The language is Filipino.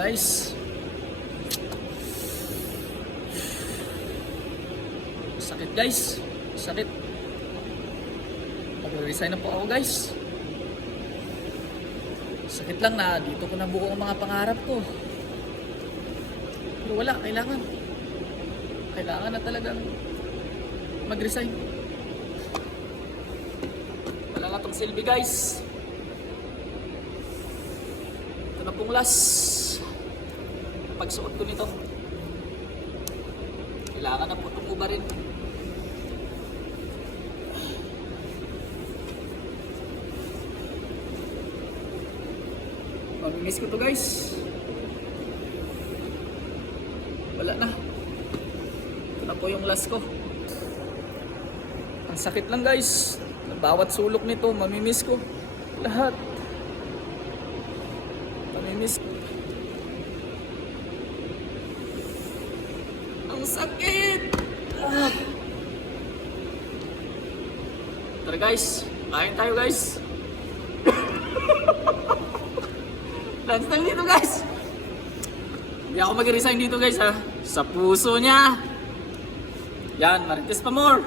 guys. Sakit guys. Sakit. Mag-resign na po ako guys. Sakit lang na dito ko nabuo ang mga pangarap ko. Pero wala, kailangan na talagang mag-resign. Wala na tong silbi guys. Ito na pong last pagsuot ko nito. Kailangan na po itong ubarin. Mamimiss ko to guys. Wala na. Ito na po yung last ko. Ang sakit lang guys. Bawat sulok nito, mamimiss ko. Lahat. Mamimiss. Ang sakit! Ah. Tara guys, kain tayo guys. Dance lang dito guys. Hindi ako mag-resign dito guys ha. Sa puso niya. Yan, Marites pa more.